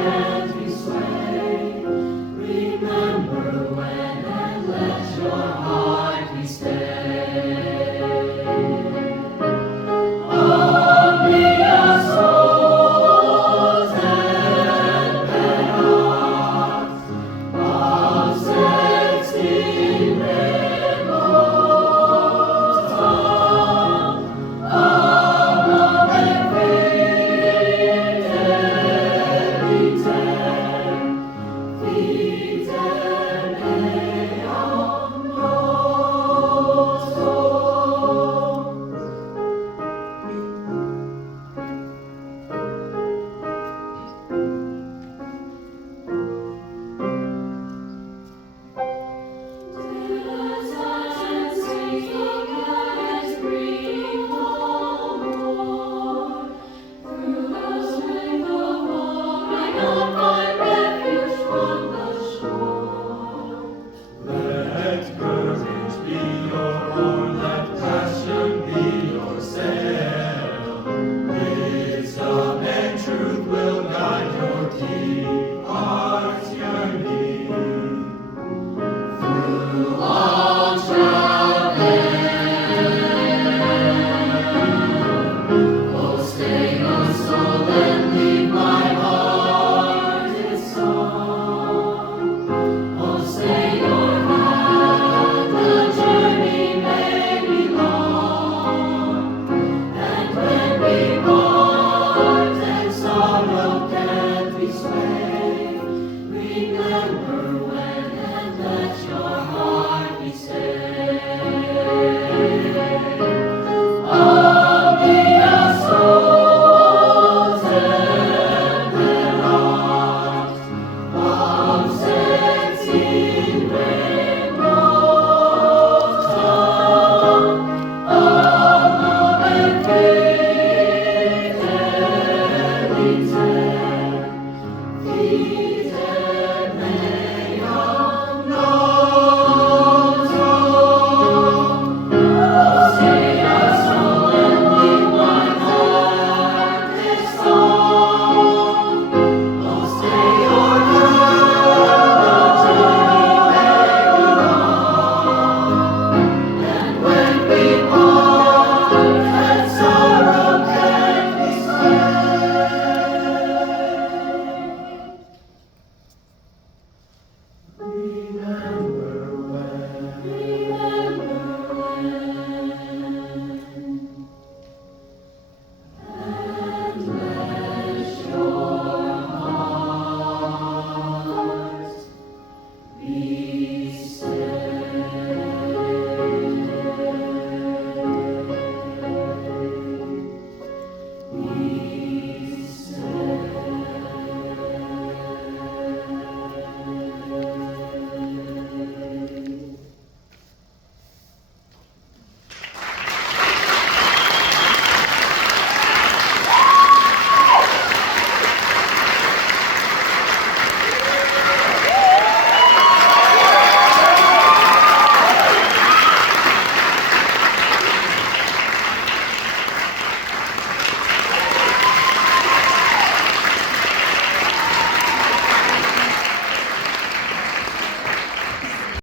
can't be swayed. Remember when and let your heart be stayed. Omnia souls and penarchs of 16 rainbows tongue, among every Let courage be your oar, let passion be your sail. Wisdom and truth will guide your deep heart's yearning. Through all travel, oh, stay, O soul, and leave my heart its song. Oh, stay your hand, the journey may be long, and when we part and sorrow can't be swayed, remember when and let your heart be stayed. Omnia souls and penarchs of 16 rainbows tongue, among every daily tale.